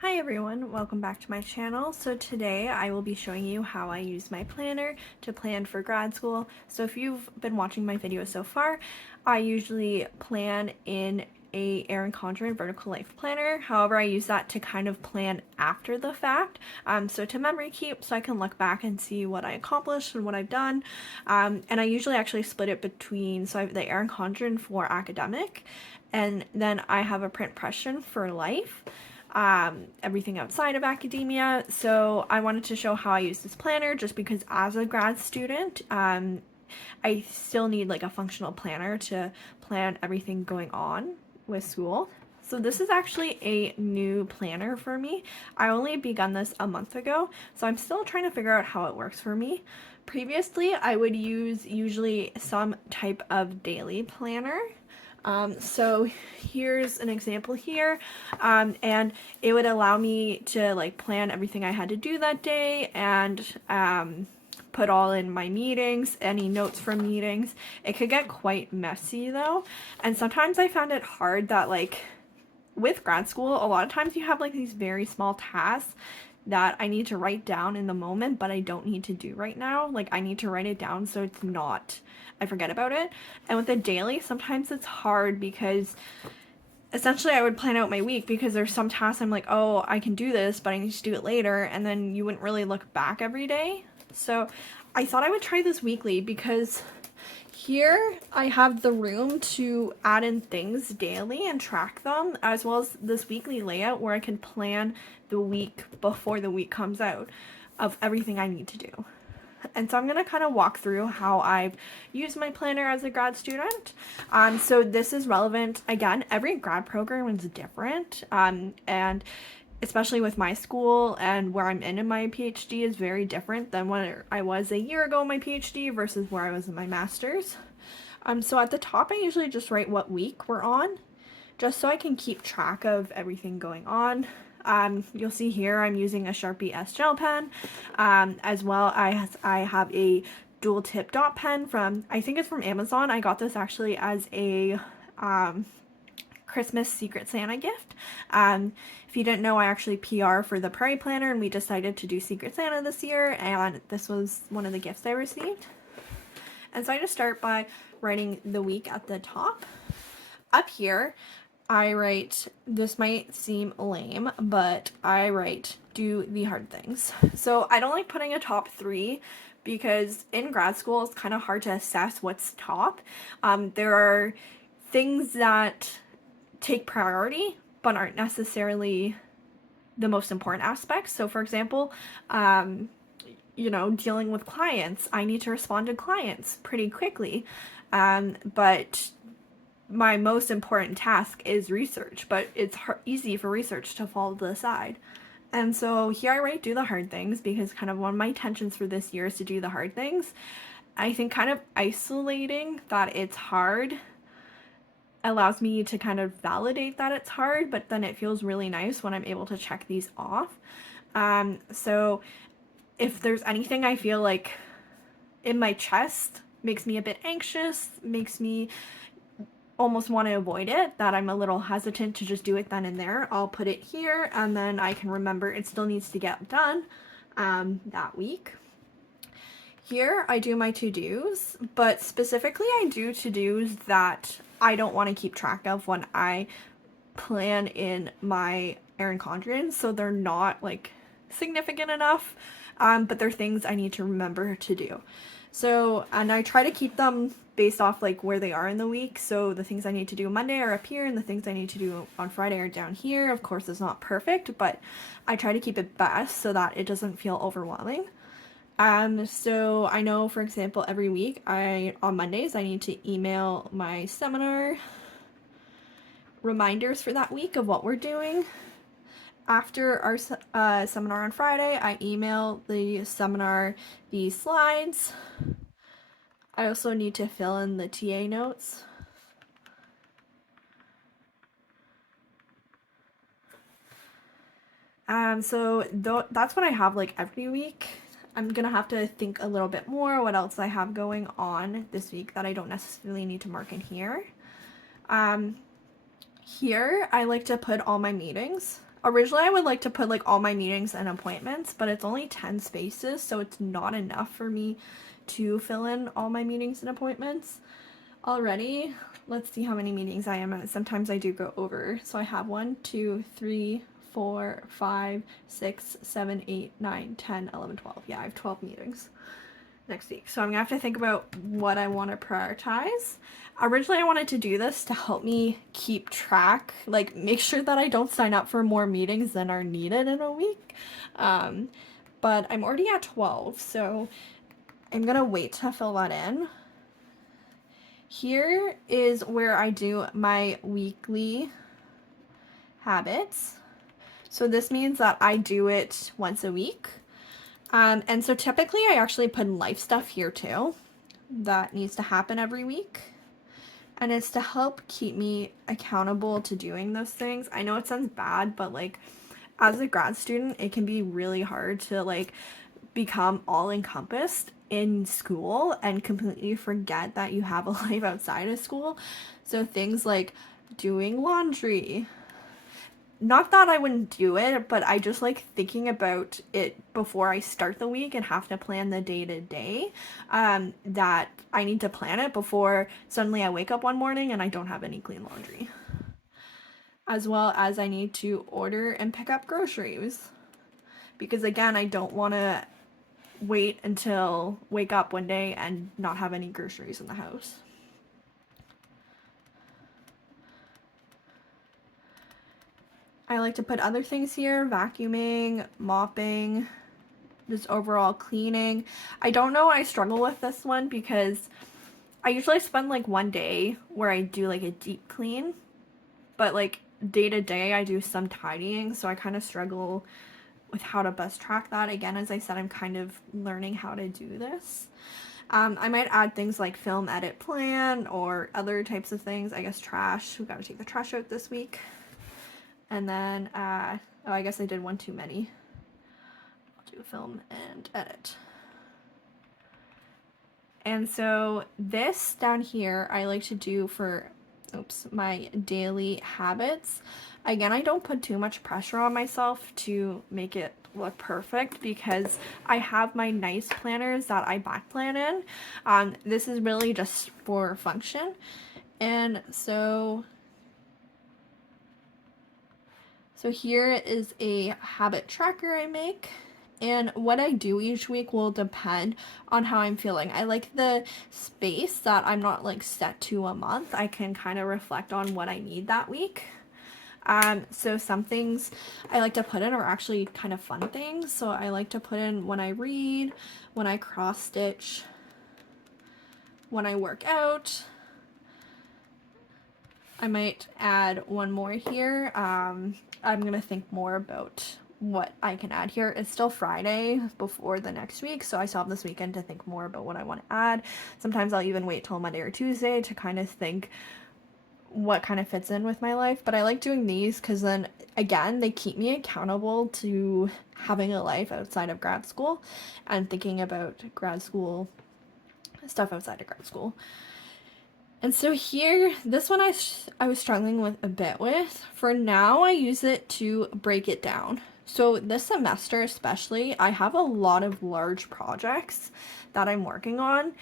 Hi everyone, welcome back to my channel. So today I will be showing you how I use my planner to plan for grad school. So if you've been watching my videos so far, I usually plan in a Erin Condren vertical life planner. However, I use that to kind of plan after the fact. So to memory keep, so I can look back and see what I accomplished and what I've done. And I usually actually split it between, so I have the Erin Condren for academic, and then I have a print Pression for life. Everything outside of academia. So I wanted to show how I use this planner just because as a grad student, I still need like a functional planner to plan everything going on with school. So this is actually a new planner for me. I only begun this a month ago, so I'm still trying to figure out how it works for me. Previously, I would use usually some type of daily planner. So here's an example here, and it would allow me to like plan everything I had to do that day and put all in my meetings, any notes from meetings. It could get quite messy though, and sometimes I found it hard that like with grad school, a lot of times you have like these very small tasks that I need to write down in the moment, but I don't need to do right now. Like I need to write it down so it's not, I forget about it. And with the daily, sometimes it's hard because essentially I would plan out my week because there's some tasks I'm like, oh, I can do this, but I need to do it later. And then you wouldn't really look back every day. So I thought I would try this weekly because here I have the room to add in things daily and track them, as well as this weekly layout where I can plan the week before the week comes out of everything I need to do. And so I'm going to kind of walk through how I've used my planner as a grad student. So this is relevant, again, every grad program is different, and especially with my school and where I'm in my PhD is very different than when I was a year ago in my PhD versus where I was in my master's. So at the top, I usually just write what week we're on, just so I can keep track of everything going on. You'll see here I'm using a Sharpie S gel pen, as well as I have a dual tip dot pen from, I think it's from Amazon. I got this actually as a Christmas Secret Santa gift. If you didn't know, I actually PR for the Prairie Planner and we decided to do Secret Santa this year, and this was one of the gifts I received. And so I just start by writing the week at the top. Up here, I write, this might seem lame, but I write, do the hard things. So I don't like putting a top 3 because in grad school it's kind of hard to assess what's top. There are things that take priority but aren't necessarily the most important aspects. So for example, dealing with clients, I need to respond to clients pretty quickly, but my most important task is research, but it's easy for research to fall to the side. And so here I write do the hard things because kind of one of my intentions for this year is to do the hard things. I think kind of isolating that it's hard allows me to kind of validate that it's hard, but then it feels really nice when I'm able to check these off. So if there's anything I feel like in my chest makes me a bit anxious, makes me almost want to avoid it, that I'm a little hesitant to just do it then and there, I'll put it here and then I can remember it still needs to get done that week. Here I do my to-dos, but specifically I do to-dos that I don't want to keep track of when I plan in my Erin Condren, so they're not like significant enough, but they're things I need to remember to do. So, and I try to keep them based off like where they are in the week. So the things I need to do Monday are up here and the things I need to do on Friday are down here. Of course, it's not perfect, but I try to keep it best so that it doesn't feel overwhelming. So I know, for example, every week on Mondays, I need to email my seminar reminders for that week of what we're doing. After our seminar on Friday, I email the seminar the slides. I also need to fill in the TA notes. So that's what I have like every week. I'm gonna have to think a little bit more what else I have going on this week that I don't necessarily need to mark in here. Here, I like to put all my meetings. Originally, I would like to put like all my meetings and appointments, but it's only 10 spaces, so it's not enough for me to fill in all my meetings and appointments already. Let's see how many meetings I am at. Sometimes I do go over. So I have 1, 2, 3, 4, 5, 6, 7, 8, 9, 10, 11, 12. Yeah, I have 12 meetings next week. So I'm gonna have to think about what I want to prioritize. Originally, I wanted to do this to help me keep track, like make sure that I don't sign up for more meetings than are needed in a week. Um, but I'm already at 12, so I'm gonna wait to fill that in. Here is where I do my weekly habits. So this means that I do it once a week. And so typically I actually put life stuff here too that needs to happen every week. And it's to help keep me accountable to doing those things. I know it sounds bad, but like as a grad student, it can be really hard to like become all encompassed in school and completely forget that you have a life outside of school. So things like doing laundry, not that I wouldn't do it, but I just like thinking about it before I start the week and have to plan the day to day. That I need to plan it before suddenly I wake up one morning and I don't have any clean laundry. As well as I need to order and pick up groceries. Because again, I don't want to wait until wake up one day and not have any groceries in the house. I like to put other things here, vacuuming, mopping, just overall cleaning. I don't know, I struggle with this one because I usually spend like one day where I do like a deep clean, but like day to day I do some tidying, so I kind of struggle with how to best track that. Again, as I said, I'm kind of learning how to do this. I might add things like film edit plan or other types of things. I guess trash. We got to take the trash out this week. And then, oh, I guess I did one too many. I'll do film and edit. And so this down here, I like to do for, my daily habits. Again, I don't put too much pressure on myself to make it look perfect because I have my nice planners that I back plan in. This is really just for function. And so here is a habit tracker I make. And what I do each week will depend on how I'm feeling. I like the space that I'm not like set to a month. I can kind of reflect on what I need that week. So some things I like to put in are actually kind of fun things. So I like to put in when I read, when I cross stitch, when I work out. I might add one more here. I'm gonna think more about what I can add here. It's still Friday before the next week, so I still have this weekend to think more about what I want to add. Sometimes I'll even wait till Monday or Tuesday to kind of think what kind of fits in with my life, but I like doing these because then again they keep me accountable to having a life outside of grad school and thinking about grad school stuff outside of grad school. And so here, this one I was struggling with a bit with. For now, I use it to break it down. So this semester especially, I have a lot of large projects that I'm working on,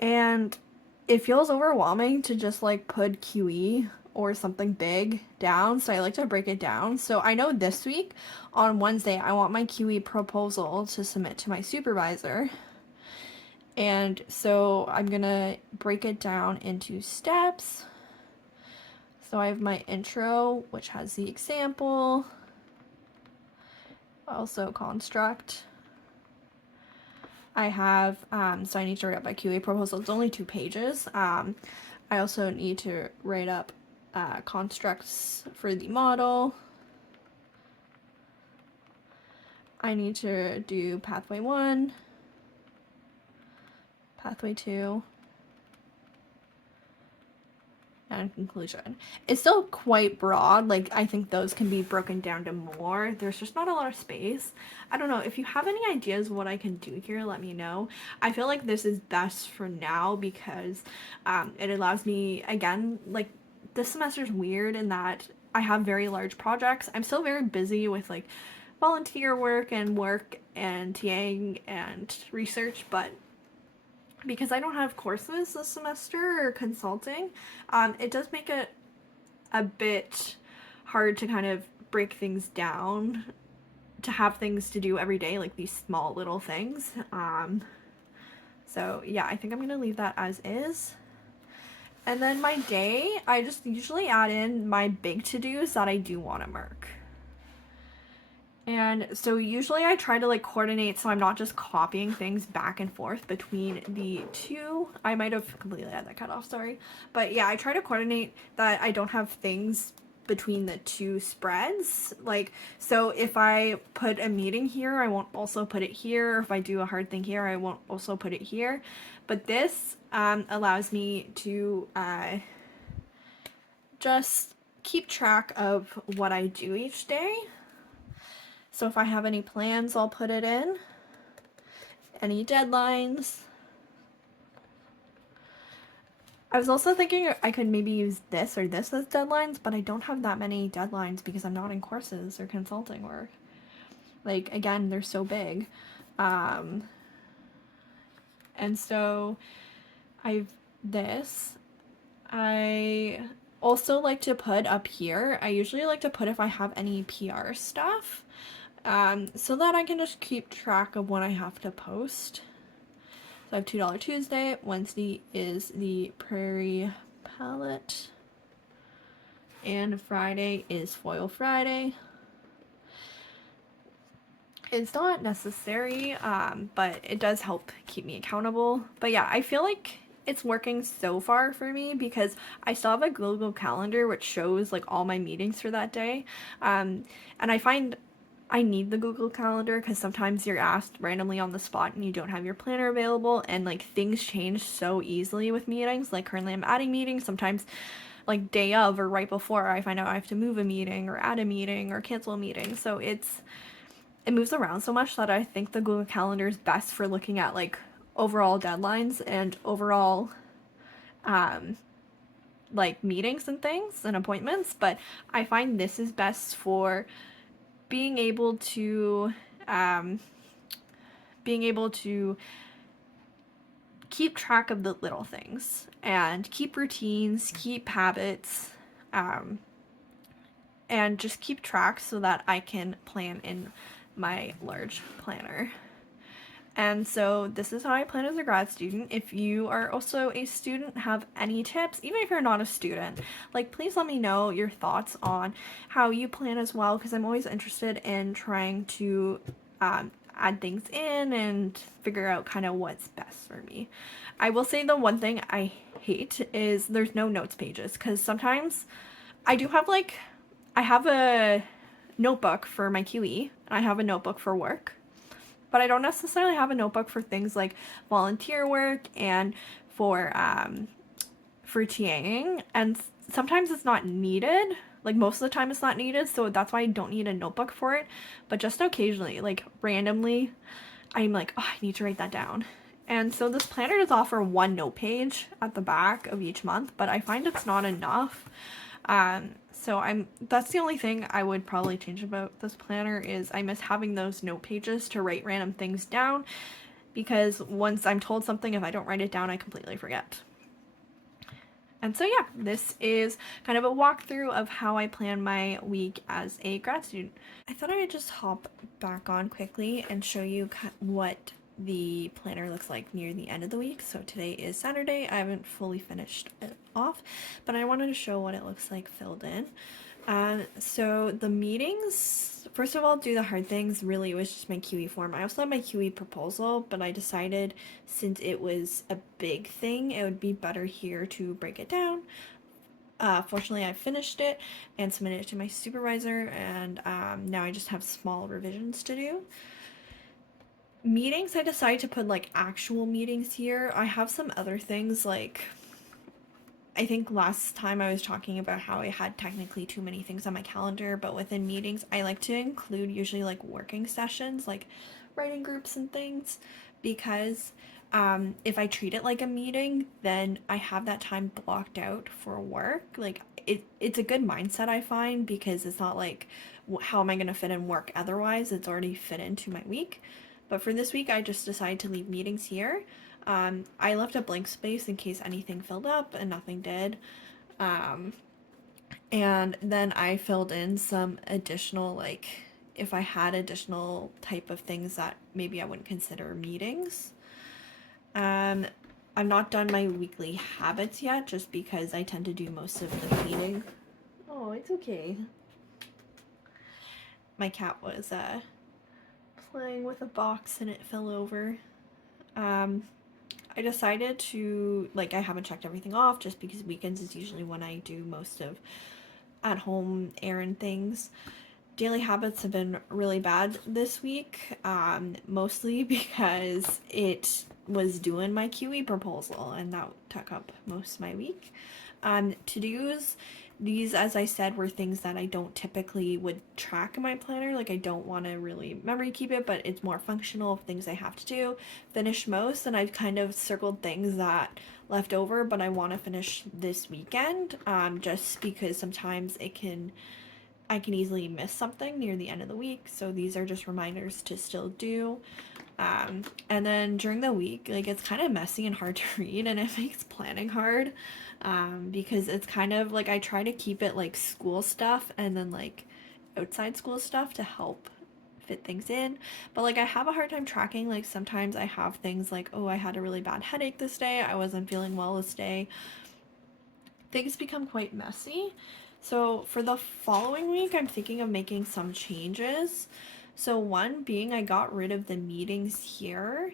and it feels overwhelming to just like put QE or something big down, so I like to break it down. So I know this week on Wednesday I want my QE proposal to submit to my supervisor. And so I'm gonna break it down into steps. So I have my intro, which has the example, also construct. I have, so I need to write up my QA proposal. It's only 2 pages. I also need to write up constructs for the model. I need to do pathway 1, pathway 2, and conclusion. It's still quite broad. Like, I think those can be broken down to more. There's just not a lot of space. I don't know. If you have any ideas what I can do here, let me know. I feel like this is best for now because it allows me, again, like, this semester's weird in that I have very large projects. I'm still very busy with like volunteer work and TAing and research, but because I don't have courses this semester or consulting, it does make it a bit hard to kind of break things down to have things to do every day, like these small little things. So yeah, I think I'm gonna leave that as is. And then my day, I just usually add in my big to-dos that I do want to mark. And so usually I try to like coordinate so I'm not just copying things back and forth between the two. I might have completely had that cut off, sorry. But yeah, I try to coordinate that I don't have things between the two spreads. Like, so if I put a meeting here, I won't also put it here. If I do a hard thing here, I won't also put it here. But this allows me to just keep track of what I do each day. So if I have any plans, I'll put it in. Any deadlines. I was also thinking I could maybe use this or this as deadlines, but I don't have that many deadlines because I'm not in courses or consulting work. Like, again, they're so big. And so I've this. I also like to put up here, I usually like to put if I have any PR stuff. So that I can just keep track of when I have to post. So I have $2 Tuesday. Wednesday is the Prairie Palette. And Friday is Foil Friday. It's not necessary, but it does help keep me accountable. But yeah, I feel like it's working so far for me because I still have a Google Calendar which shows like all my meetings for that day. And I find I need the Google Calendar because sometimes you're asked randomly on the spot and you don't have your planner available, and like things change so easily with meetings. Like currently I'm adding meetings, sometimes like day of or right before I find out I have to move a meeting or add a meeting or cancel a meeting. So it moves around so much that I think the Google Calendar is best for looking at like overall deadlines and overall like meetings and things and appointments, but I find this is best for being able to keep track of the little things and keep routines, keep habits, and just keep track so that I can plan in my large planner. And so this is how I plan as a grad student. If you are also a student, have any tips, even if you're not a student, like please let me know your thoughts on how you plan as well, because I'm always interested in trying to add things in and figure out kind of what's best for me. I will say the one thing I hate is there's no notes pages, because sometimes I do have like, I have a notebook for my QE and I have a notebook for work, but I don't necessarily have a notebook for things like volunteer work and for TAing, and sometimes it's not needed. Like most of the time it's not needed, so that's why I don't need a notebook for it. But just occasionally, like randomly, I'm like, oh, I need to write that down. And so this planner does offer one note page at the back of each month, but I find it's not enough. So that's the only thing I would probably change about this planner is I miss having those note pages to write random things down, because once I'm told something, if I don't write it down, I completely forget. And so yeah, this is kind of a walkthrough of how I plan my week as a grad student. I thought I would just hop back on quickly and show you what the planner looks like near the end of the week. So today is Saturday. I haven't fully finished it off, but I wanted to show what it looks like filled in. So the meetings, first of all, do the hard things. Really, it was just my QE form. I also have my QE proposal, but I decided since it was a big thing, it would be better here to break it down. Fortunately, I finished it and submitted it to my supervisor, and now I just have small revisions to do. Meetings, I decided to put like actual meetings here. I have some other things, like I think last time I was talking about how I had technically too many things on my calendar, but within meetings I like to include usually like working sessions, like writing groups and things, because If I treat it like a meeting, then I have that time blocked out for work. Like it's a good mindset I find because it's not like how am I going to fit in work otherwise? It's already fit into my week. But for this week, I just decided to leave meetings here. I left a blank space in case anything filled up and nothing did. Um, and then I filled in some additional, like, if I had additional type of things that maybe I wouldn't consider meetings. Um, I've not done my weekly habits yet just because I tend to do most of the cleaning. Oh, it's okay. My cat was playing with a box and it fell over. Um, I decided to, like, I haven't checked everything off just because weekends is usually when I do most of at home errand things. Daily habits have been really bad this week, mostly because it was doing my QE proposal and that took up most of my week. To-dos, these, as I said, were things that I don't typically would track in my planner. Like I don't want to really memory keep it, but it's more functional of things I have to do. Finish most, and I've kind of circled things that left over, but I want to finish this weekend, just because sometimes I can easily miss something near the end of the week, so these are just reminders to still do. And then during the week, like it's kind of messy and hard to read, and it makes planning hard, because it's kind of like I try to keep it like school stuff and then like outside school stuff to help fit things in. But like I have a hard time tracking. Like sometimes I have things like, oh, I had a really bad headache this day, I wasn't feeling well this day. Things become quite messy. So for the following week, I'm thinking of making some changes. So one being I got rid of the meetings here.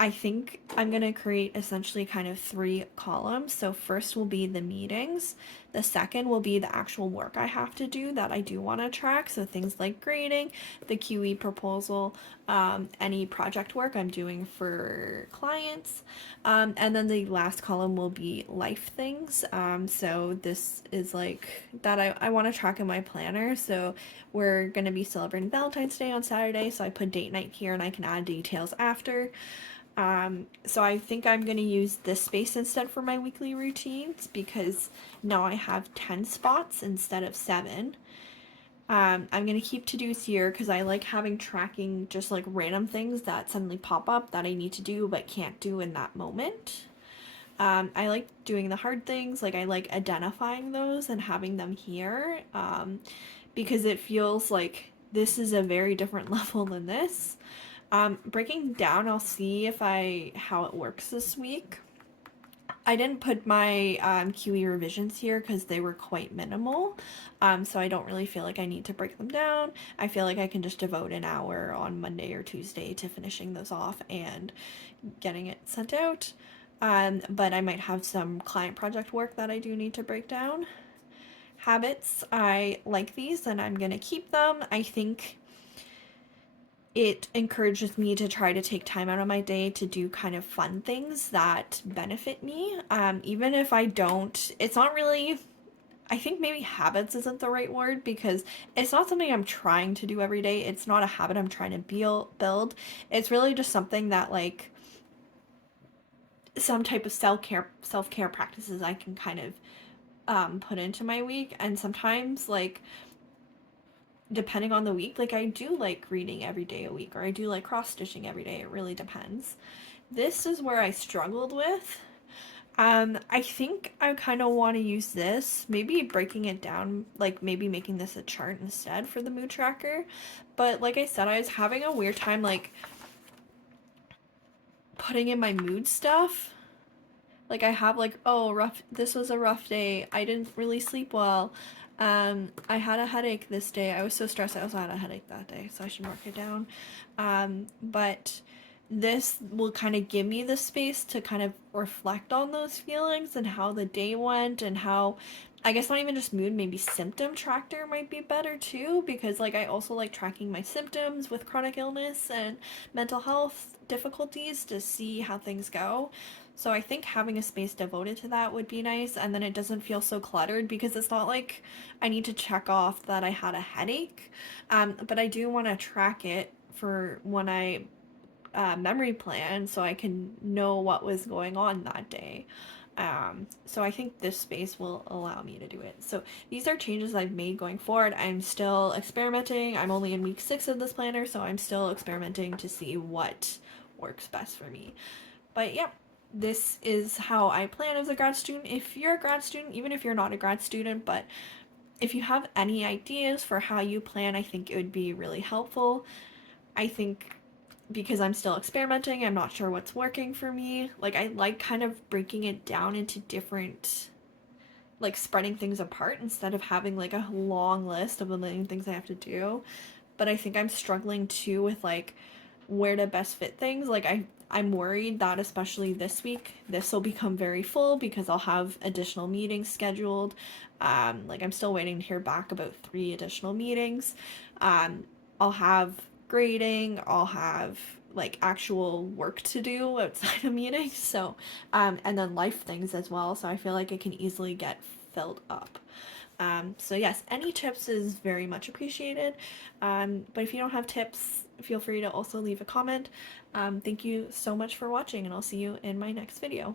I think I'm going to create essentially kind of three columns. So first will be the meetings. The second will be the actual work I have to do that I do want to track. So things like grading, the QE proposal, any project work I'm doing for clients. And then the last column will be life things. So this is like that I want to track in my planner. So we're going to be celebrating Valentine's Day on Saturday. So I put date night here and I can add details after. So I think I'm going to use this space instead for my weekly routines because now I have 10 spots instead of 7. I'm going to keep to-dos here because I like having tracking just like random things that suddenly pop up that I need to do but can't do in that moment. I like doing the hard things, like I like identifying those and having them here, because it feels like this is a very different level than this. Breaking down, I'll see if how it works this week. I didn't put my QE revisions here because they were quite minimal, so I don't really feel like I need to break them down. I feel like I can just devote an hour on Monday or Tuesday to finishing those off and getting it sent out. But I might have some client project work that I do need to break down. Habits, I like these and I'm gonna keep them. I think it encourages me to try to take time out of my day to do kind of fun things that benefit me. Even if I don't, it's not really, I think maybe habits isn't the right word because it's not something I'm trying to do every day. It's not a habit I'm trying to build. It's really just something that like some type of self-care practices I can kind of put into my week. And sometimes like depending on the week, like I do like reading every day a week or I do like cross stitching every day. It really depends. This is where I struggled with. I think I kind of want to use this, maybe breaking it down, like maybe making this a chart instead for the mood tracker. But like I said, I was having a weird time like putting in my mood stuff. Like I have like, oh, this was a rough day. I didn't really sleep well. I had a headache this day. I was so stressed. I also had a headache that day, so I should mark it down. But this will kind of give me the space to kind of reflect on those feelings and how the day went and how, I guess not even just mood, maybe symptom tracker might be better too, because like I also like tracking my symptoms with chronic illness and mental health difficulties to see how things go. So I think having a space devoted to that would be nice, and then it doesn't feel so cluttered because it's not like I need to check off that I had a headache. But I do want to track it for when I memory plan so I can know what was going on that day. So I think this space will allow me to do it. So these are changes I've made going forward. I'm still experimenting. I'm only in week 6 of this planner, so I'm still experimenting to see what works best for me. But yeah, this is how I plan as a grad student. If you're a grad student, even if you're not a grad student, but if you have any ideas for how you plan, I think it would be really helpful. I think because I'm still experimenting, I'm not sure what's working for me. Like, I like kind of breaking it down into different, like, spreading things apart instead of having like a long list of a million things I have to do. But I think I'm struggling too with like where to best fit things. Like, I'm worried that especially this week, this will become very full because I'll have additional meetings scheduled. Like, I'm still waiting to hear back about 3 additional meetings. I'll have grading, I'll have like actual work to do outside of meetings. So, and then life things as well. So I feel like it can easily get filled up. So yes, any tips is very much appreciated. But if you don't have tips, feel free to also leave a comment. Thank you so much for watching, and I'll see you in my next video.